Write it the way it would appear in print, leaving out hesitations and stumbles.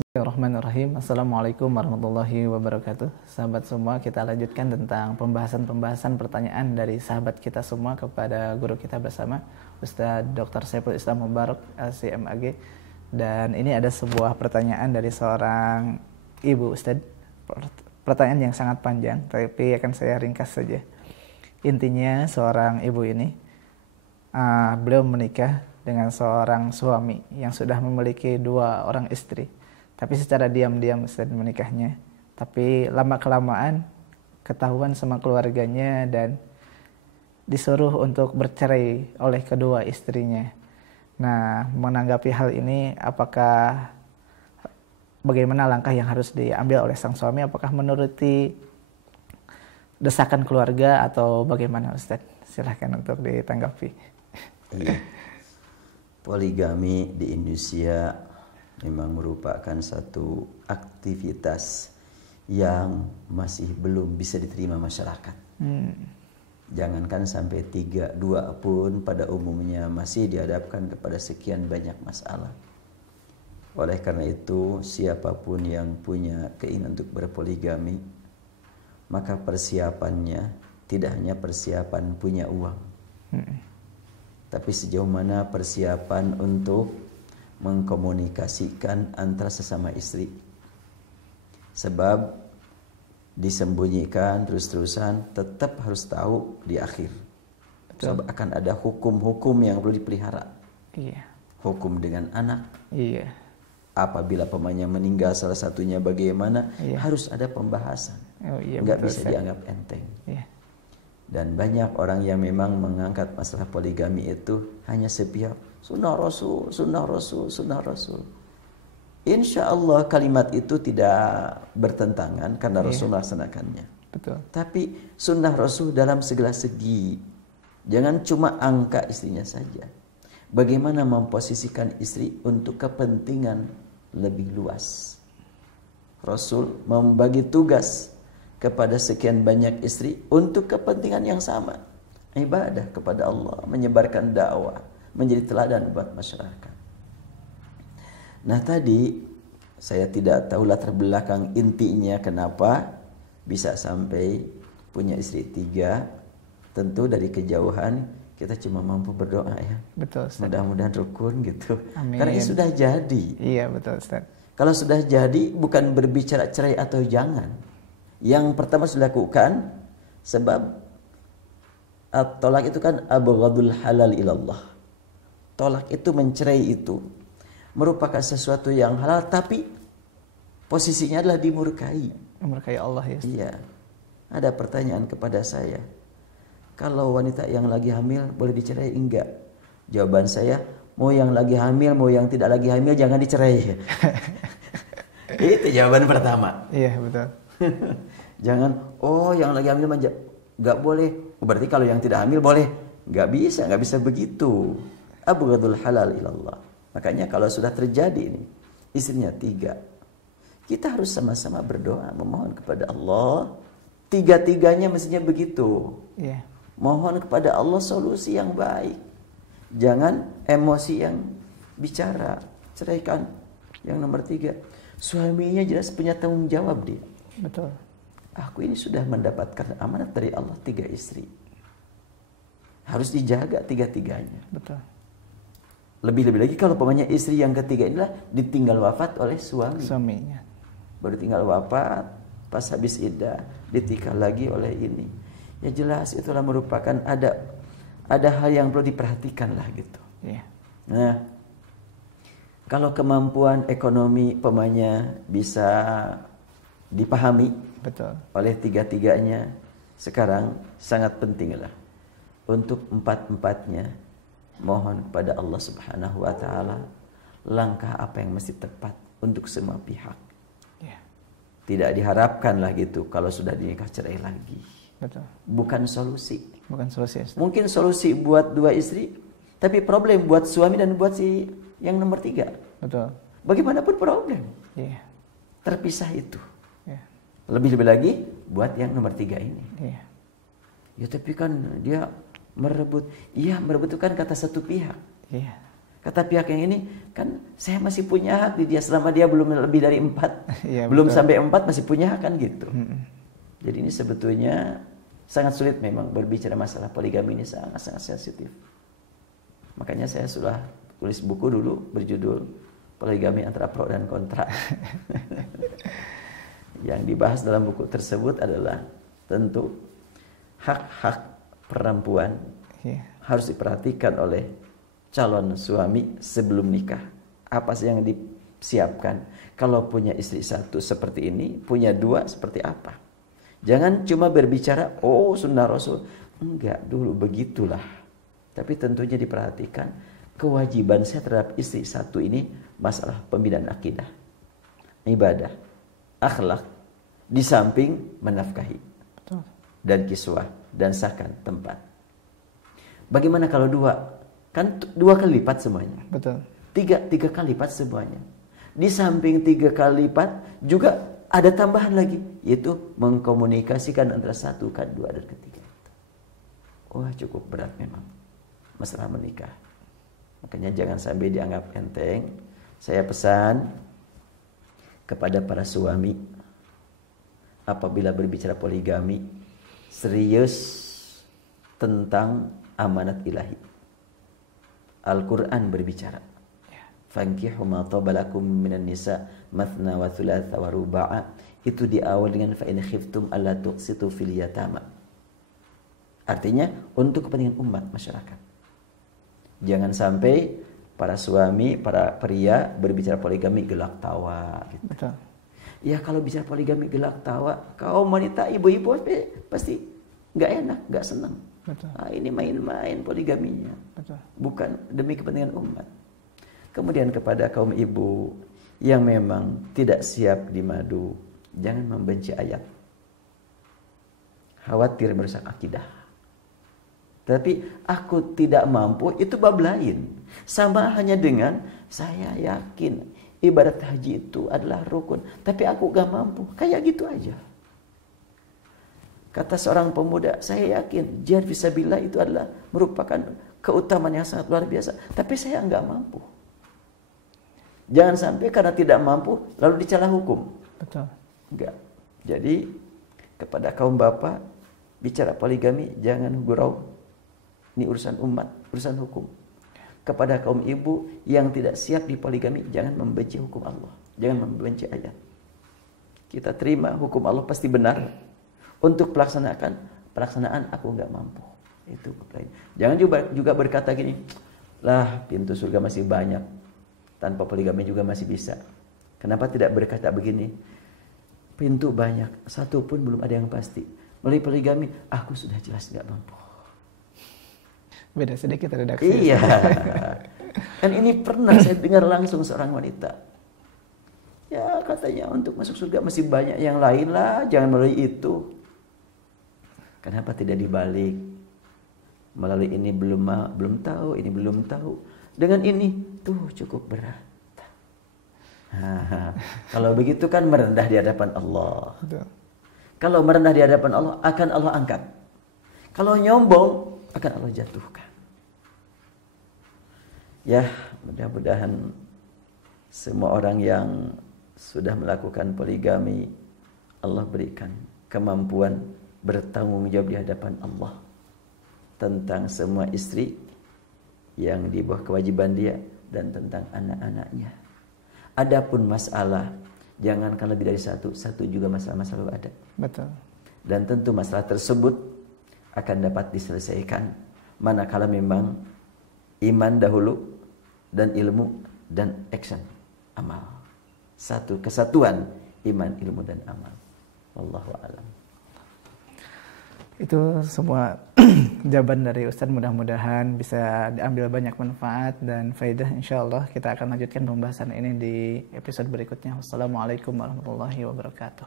Bismillahirrahmanirrahim. Assalamualaikum warahmatullahi wabarakatuh. Sahabat semua, kita lanjutkan tentang pembahasan pertanyaan dari sahabat kita semua kepada guru kita bersama, Ustadz Dr. Saiful Islam Mubarak, LCMAG. Dan ini ada sebuah pertanyaan dari seorang ibu, Ustadz. Pertanyaan yang sangat panjang, tapi akan saya ringkas saja. Intinya, seorang ibu ini, beliau menikah dengan seorang suami yang sudah memiliki 2 orang istri. Tapi secara diam-diam Ustaz menikahnya. Tapi lama-kelamaan ketahuan sama keluarganya dan disuruh untuk bercerai oleh kedua istrinya. Nah, menanggapi hal ini, bagaimana langkah yang harus diambil oleh sang suami? Apakah menuruti desakan keluarga atau bagaimana Ustaz? Silahkan untuk ditanggapi. Iya. Poligami di Indonesia memang merupakan satu aktivitas yang masih belum bisa diterima masyarakat. Jangankan sampai 3, 2 pun pada umumnya masih dihadapkan kepada sekian banyak masalah. Oleh karena itu, siapapun yang punya keinginan untuk berpoligami, maka persiapannya tidak hanya persiapan punya uang, tapi sejauh mana persiapan untuk mengkomunikasikan antara sesama istri. Sebab disembunyikan terus-terusan tetap harus tahu di akhir. Sebab akan ada hukum-hukum yang perlu dipelihara. Iya. Hukum dengan anak. Iya. Apabila pemainnya meninggal salah satunya bagaimana, harus ada pembahasan. Enggak bisa dianggap enteng. Iya. Dan banyak orang yang memang mengangkat masalah poligami itu hanya sepihak. Sunnah Rasul, sunnah Rasul, sunnah Rasul. Insya Allah kalimat itu tidak bertentangan karena Rasul melaksanakannya. Betul. Tapi sunnah Rasul dalam segala segi. Jangan cuma angka istrinya saja. Bagaimana memposisikan istri untuk kepentingan lebih luas. Rasul membagi tugas kepada sekian banyak istri untuk kepentingan yang sama. Ibadah kepada Allah, menyebarkan dakwah, menjadi teladan buat masyarakat. Nah tadi saya tidak tahu latar belakang intinya kenapa bisa sampai punya istri 3. Tentu dari kejauhan kita cuma mampu berdoa ya. Betul Ustaz. Mudah-mudahan rukun gitu. Amin. Karena ini sudah jadi. Iya betul Ustaz. Kalau sudah jadi bukan berbicara cerai atau jangan. Yang pertama harus dilakukan sebab tolak itu kan abghadul halal ilallah. Tolak itu, mencerai itu merupakan sesuatu yang halal tapi posisinya adalah dimurkai. Memurkai Allah ya. Iya. Ada pertanyaan kepada saya. Kalau wanita yang lagi hamil boleh dicerai enggak? Jawaban saya, mau yang lagi hamil, mau yang tidak lagi hamil jangan dicerai. Itu jawaban pertama. Iya betul. Jangan, yang lagi hamil enggak boleh. Berarti kalau yang tidak hamil boleh. Enggak bisa begitu. Abghadul halal ilallah. Makanya kalau sudah terjadi ini, istrinya 3, kita harus sama-sama berdoa, memohon kepada Allah. 3-tiganya mestinya begitu. Iya. Mohon kepada Allah solusi yang baik. Jangan emosi yang bicara. Ceraikan. Yang nomor 3, suaminya jelas punya tanggung jawab dia. Betul. Aku ini sudah mendapatkan amanat dari Allah 3 istri. Harus dijaga 3-tiganya. Betul. Lebih-lebih lagi kalau pemanya istri yang ketiga inilah ditinggal wafat oleh suaminya. Baru tinggal wafat, pas habis iddah ditinggal lagi oleh ini. Ya jelas itulah merupakan ada hal yang perlu diperhatikan lah gitu. Iya. Nah, kalau kemampuan ekonomi pemanya bisa dipahami Betul. oleh 3-tiganya, sekarang sangat penting lah untuk 4-empatnya mohon kepada Allah Subhanahu wa taala langkah apa yang mesti tepat untuk semua pihak. Ya. Tidak diharapkan lah gitu kalau sudah dinikah cerai lagi. Betul. Bukan solusi. Bukan solusi. Mungkin solusi buat 2 istri, tapi problem buat suami dan buat si yang nomor 3. Betul. Bagaimanapun problem. Iya. Terpisah itu. Iya. Lebih-lebih lagi buat yang nomor 3 ini. Iya. Ya tapi kan dia merebut. Iya, merebut itu kan kata satu pihak. Iya. Kata pihak yang ini, kan saya masih punya hak di dia selama dia belum lebih dari 4. Iya, belum betul. sampai 4 masih punya hak kan gitu. Jadi ini sebetulnya sangat sulit memang berbicara masalah poligami ini, sangat-sangat sensitif. Makanya saya sudah tulis buku dulu berjudul Poligami Antara Pro dan Kontra. Yang dibahas dalam buku tersebut adalah tentu hak-hak perempuan harus diperhatikan oleh calon suami sebelum nikah. Apa sih yang disiapkan? Kalau punya istri 1 seperti ini, punya 2 seperti apa? Jangan cuma berbicara, oh sunnah Rasul. Enggak, dulu begitulah. Tapi tentunya diperhatikan kewajiban saya terhadap istri 1 ini masalah pembinaan akidah, ibadah, akhlak, di samping menafkahi. Betul. Dan kiswah, dan sakan tempat. Bagaimana kalau 2? Kan 2 kali lipat semuanya. Betul. 3 kali lipat semuanya. Di samping 3 kali lipat juga ada tambahan lagi, yaitu mengkomunikasikan antara 1, 2, dan ketiga. Wah, cukup berat memang masalah menikah. Makanya jangan sampai dianggap enteng. Saya pesan kepada para suami, apabila berbicara poligami, serius tentang amanat ilahi. Al-Quran berbicara, fankihu ma tabalakum minan nisa mathna wa thulatha wa ruba'a. Itu diawali dengan fa in khiftum alla tuqsitu fil yatama. Artinya untuk kepentingan umat masyarakat. Jangan sampai para suami, para pria berbicara poligami gelak tawa gitu. Betul. Ya kalau bicara poligami gelak tawa, kaum wanita ibu-ibu pasti nggak enak, nggak senang. Betul. Ah, ini main-main poligaminya. Betul. Bukan demi kepentingan umat. Kemudian kepada kaum ibu yang memang tidak siap dimadu, jangan membenci ayat. Khawatir merusak akidah. Tapi aku tidak mampu, itu bab lain. Sama hanya dengan saya yakin ibadat haji itu adalah rukun, tapi aku gak mampu. Kayak gitu aja. Kata seorang pemuda, saya yakin jihad fisabilillah itu adalah merupakan keutamaan yang sangat luar biasa, tapi saya nggak mampu. Jangan sampai karena tidak mampu lalu dicela hukum. Betul. Enggak. Jadi kepada kaum bapak bicara poligami jangan gurau. Ini urusan umat, urusan hukum. Kepada kaum ibu yang tidak siap di poligami jangan membenci hukum Allah, jangan membenci ayat. Kita terima hukum Allah pasti benar. Untuk pelaksanaan aku nggak mampu. Itu lain. Jangan juga berkata gini, lah pintu surga masih banyak, tanpa poligami juga masih bisa. Kenapa tidak berkata begini? Pintu banyak, satu pun belum ada yang pasti. Melalui poligami, aku sudah jelas nggak mampu. Beda sedikit redaksi. Iya. Dan ini pernah saya dengar langsung seorang wanita. Ya katanya untuk masuk surga masih banyak yang lain lah, jangan melalui itu. Kenapa tidak dibalik? Melalui ini belum tahu, ini belum tahu. Dengan ini tuh cukup berat. Kalau begitu kan merendah di hadapan Allah. Betul. Kalau merendah di hadapan Allah akan Allah angkat. Kalau nyombong akan Allah jatuhkan. Ya, mudah-mudahan semua orang yang sudah melakukan poligami Allah berikan kemampuan bertanggung jawab di hadapan Allah tentang semua istri yang di bawah kewajiban dia dan tentang anak-anaknya. Adapun masalah, jangankan lebih dari satu juga masalah selalu ada. Betul. Dan tentu masalah tersebut akan dapat diselesaikan manakala memang iman dahulu dan ilmu dan action amal. Satu kesatuan iman, ilmu dan amal. Wallahu a'lam. Itu semua jawaban dari Ustadz, mudah-mudahan bisa diambil banyak manfaat dan faedah. Insyaallah kita akan lanjutkan pembahasan ini di episode berikutnya. Wassalamualaikum warahmatullahi wabarakatuh.